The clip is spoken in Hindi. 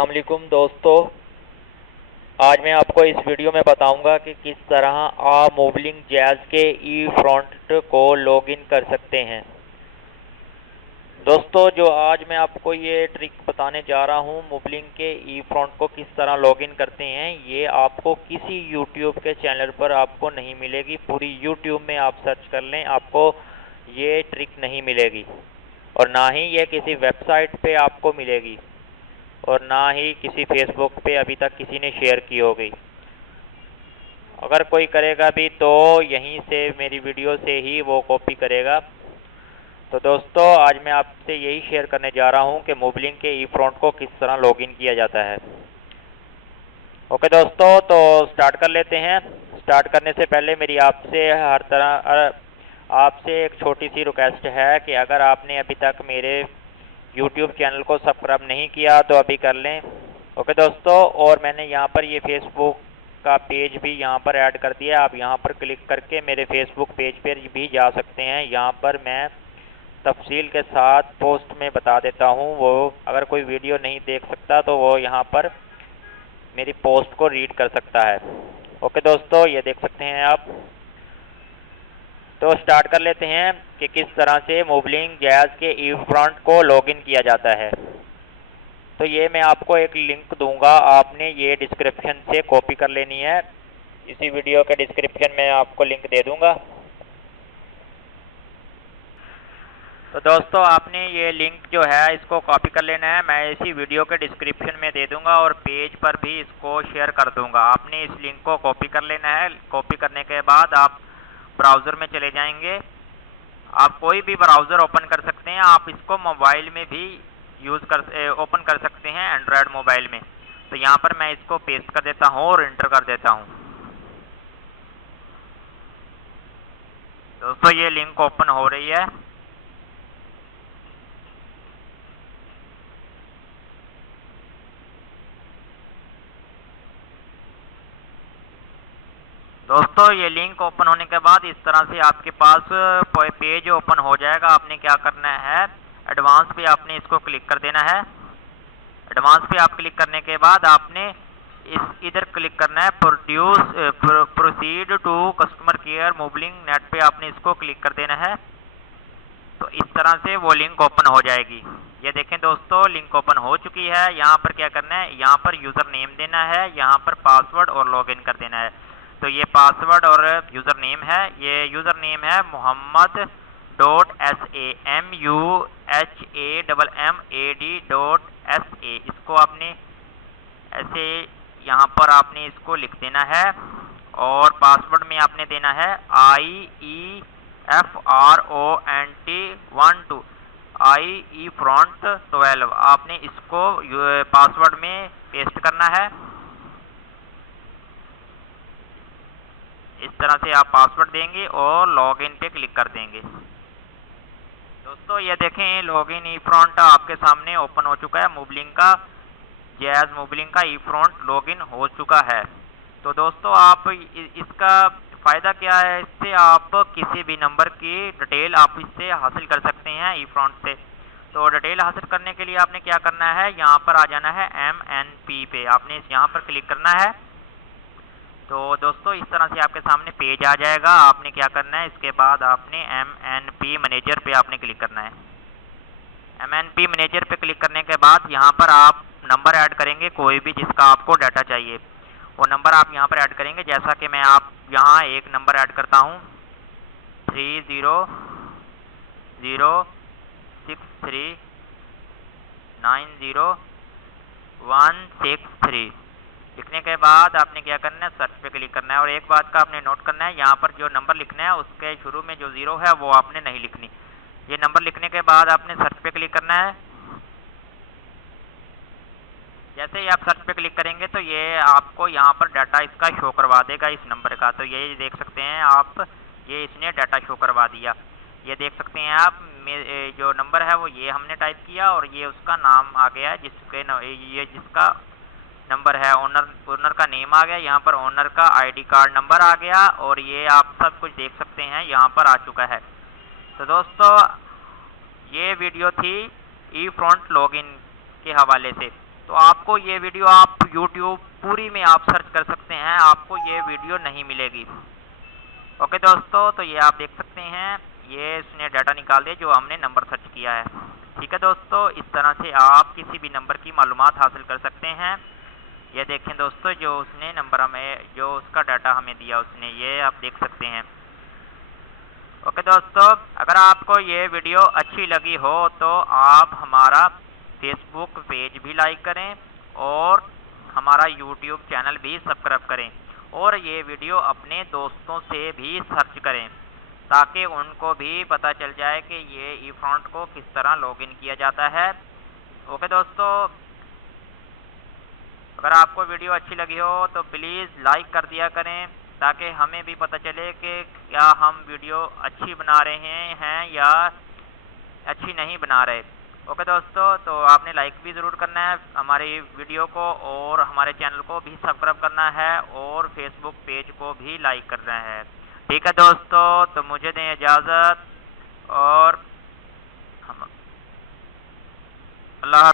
अस्सलाम वालेकुम दोस्तों, आज मैं आपको इस वीडियो में बताऊंगा कि किस तरह आप मोबलिंग जैज़ के ई फ्रंट को लॉगिन कर सकते हैं। दोस्तों, जो आज मैं आपको ये ट्रिक बताने जा रहा हूँ मोबलिंग के ई फ्रंट को किस तरह लॉगिन करते हैं, ये आपको किसी यूट्यूब के चैनल पर आपको नहीं मिलेगी। पूरी यूट्यूब में आप सर्च कर लें, आपको ये ट्रिक नहीं मिलेगी और ना ही ये किसी वेबसाइट पे आपको मिलेगी और ना ही किसी फेसबुक पे अभी तक किसी ने शेयर की होगी। अगर कोई करेगा भी तो यहीं से मेरी वीडियो से ही वो कॉपी करेगा। तो दोस्तों, आज मैं आपसे यही शेयर करने जा रहा हूँ कि मोबलिंग के ई फ्रंट को किस तरह लॉगिन किया जाता है। ओके दोस्तों, तो स्टार्ट कर लेते हैं। स्टार्ट करने से पहले मेरी आपसे एक छोटी सी रिक्वेस्ट है कि अगर आपने अभी तक मेरे यूट्यूब चैनल को सब्सक्राइब नहीं किया तो अभी कर लें। ओके दोस्तों, और मैंने यहाँ पर ये फेसबुक का पेज भी यहाँ पर ऐड कर दिया। आप यहाँ पर क्लिक करके मेरे फेसबुक पेज पर भी जा सकते हैं। यहाँ पर मैं तफसील के साथ पोस्ट में बता देता हूँ। वो अगर कोई वीडियो नहीं देख सकता तो वो यहाँ पर मेरी पोस्ट को रीड कर सकता है। ओके दोस्तों, ये देख सकते हैं आप। तो स्टार्ट कर लेते हैं कि किस तरह से मोबलिंग जैज़ के ई फ्रंट को लॉगिन किया जाता है। तो ये मैं आपको एक लिंक दूंगा, आपने ये डिस्क्रिप्शन से कॉपी कर लेनी है। इसी वीडियो के डिस्क्रिप्शन में आपको लिंक दे दूंगा। तो दोस्तों, आपने ये लिंक जो है इसको कॉपी कर लेना है। मैं इसी वीडियो के डिस्क्रिप्शन में दे दूंगा और पेज पर भी इसको शेयर कर दूंगा। आपने इस लिंक को कॉपी कर लेना है। कॉपी करने के बाद आप ब्राउज़र में चले जाएंगे। आप कोई भी ब्राउज़र ओपन कर सकते हैं। आप इसको मोबाइल में भी ओपन कर सकते हैं, एंड्रॉयड मोबाइल में। तो यहाँ पर मैं इसको पेस्ट कर देता हूँ और इंटर कर देता हूँ। दोस्तों, ये लिंक ओपन हो रही है। दोस्तों, ये लिंक ओपन होने के बाद इस तरह से आपके पास पेज ओपन हो जाएगा। आपने क्या करना है, एडवांस पे आपने इसको क्लिक कर देना है। एडवांस पे आप क्लिक करने के बाद आपने इधर क्लिक करना है, proceed to customer care mobile banking net पे आपने इसको क्लिक कर देना है। तो इस तरह से वो लिंक ओपन हो जाएगी। ये देखें दोस्तों, लिंक ओपन हो चुकी है। यहाँ पर क्या करना है, यहाँ पर यूज़र नेम देना है, यहाँ पर पासवर्ड और लॉगिन कर देना है। तो ये पासवर्ड और यूज़र नेम है। ये यूज़र नेम है mohammad.samuhammad.sa। इसको आपने ऐसे यहाँ पर आपने इसको लिख देना है और पासवर्ड में आपने देना है IEFRONT12 IE फ्रंट 12। आपने इसको पासवर्ड में पेस्ट करना है। इस तरह से आप पासवर्ड देंगे और लॉगिन पे क्लिक कर देंगे। दोस्तों, ये देखें, लॉगिन ई फ्रंट आपके सामने ओपन हो चुका है। जैज़ मोबलिंग का ई फ्रंट लॉगिन हो चुका है। तो दोस्तों, आप इसका फ़ायदा क्या है, इससे आप किसी भी नंबर की डिटेल आप इससे हासिल कर सकते हैं ई फ्रंट से। तो डिटेल हासिल करने के लिए आपने क्या करना है, यहाँ पर आ जाना है MNP पे। आपने यहाँ पर क्लिक करना है। तो दोस्तों, इस तरह से आपके सामने पेज आ जाएगा। आपने क्या करना है, इसके बाद आपने MNP मैनेजर पे आपने क्लिक करना है। MNP मैनेजर पे क्लिक करने के बाद यहाँ पर आप नंबर ऐड करेंगे, कोई भी जिसका आपको डाटा चाहिए वो नंबर आप यहाँ पर ऐड करेंगे। जैसा कि मैं आप यहाँ एक नंबर ऐड करता हूँ 3006390163। लिखने के बाद आपने क्या करना है, सर्च पे क्लिक करना है। और एक बात का आपने नोट करना है, यहाँ पर जो नंबर लिखना है उसके शुरू में जो 0 है वो आपने नहीं लिखनी। ये नंबर लिखने के बाद आपने सर्च पे क्लिक करना है। जैसे ही आप सर्च पे क्लिक करेंगे तो ये आपको यहाँ पर डाटा इसका शो करवा देगा इस नंबर का। तो ये देख सकते हैं आप, ये इसने डाटा शो करवा दिया। ये देख सकते हैं आप, जो नंबर है वो ये हमने टाइप किया और ये उसका नाम आ गया, ये जिसका नंबर है ओनर का नेम आ गया। यहाँ पर ओनर का ID कार्ड नंबर आ गया और ये आप सब कुछ देख सकते हैं यहाँ पर आ चुका है। तो दोस्तों, ये वीडियो थी ई फ्रंट लॉगिन के हवाले से। तो आपको ये वीडियो आप YouTube पूरी में आप सर्च कर सकते हैं, आपको ये वीडियो नहीं मिलेगी। ओके दोस्तों, तो ये आप देख सकते हैं, ये इसने डाटा निकाल दिया जो हमने नंबर सर्च किया है। ठीक है दोस्तों, इस तरह से आप किसी भी नंबर की मालूमात हासिल कर सकते हैं। ये देखें दोस्तों, जो उसने नंबर हमें, जो उसका डाटा हमें दिया उसने, ये आप देख सकते हैं। ओके दोस्तों, अगर आपको ये वीडियो अच्छी लगी हो तो आप हमारा फेसबुक पेज भी लाइक करें और हमारा यूट्यूब चैनल भी सब्सक्राइब करें, और ये वीडियो अपने दोस्तों से भी सर्च करें ताकि उनको भी पता चल जाए कि ये ई फ्रंट को किस तरह लॉगिन किया जाता है। ओके दोस्तों, अगर आपको वीडियो अच्छी लगी हो तो प्लीज़ लाइक कर दिया करें ताकि हमें भी पता चले कि क्या हम वीडियो अच्छी बना रहे हैं या अच्छी नहीं बना रहे। ओके दोस्तों, तो आपने लाइक भी ज़रूर करना है हमारी वीडियो को, और हमारे चैनल को भी सब्सक्राइब करना है, और फेसबुक पेज को भी लाइक करना है। ठीक है दोस्तों, तो मुझे दें इजाज़त, और हम अल्लाह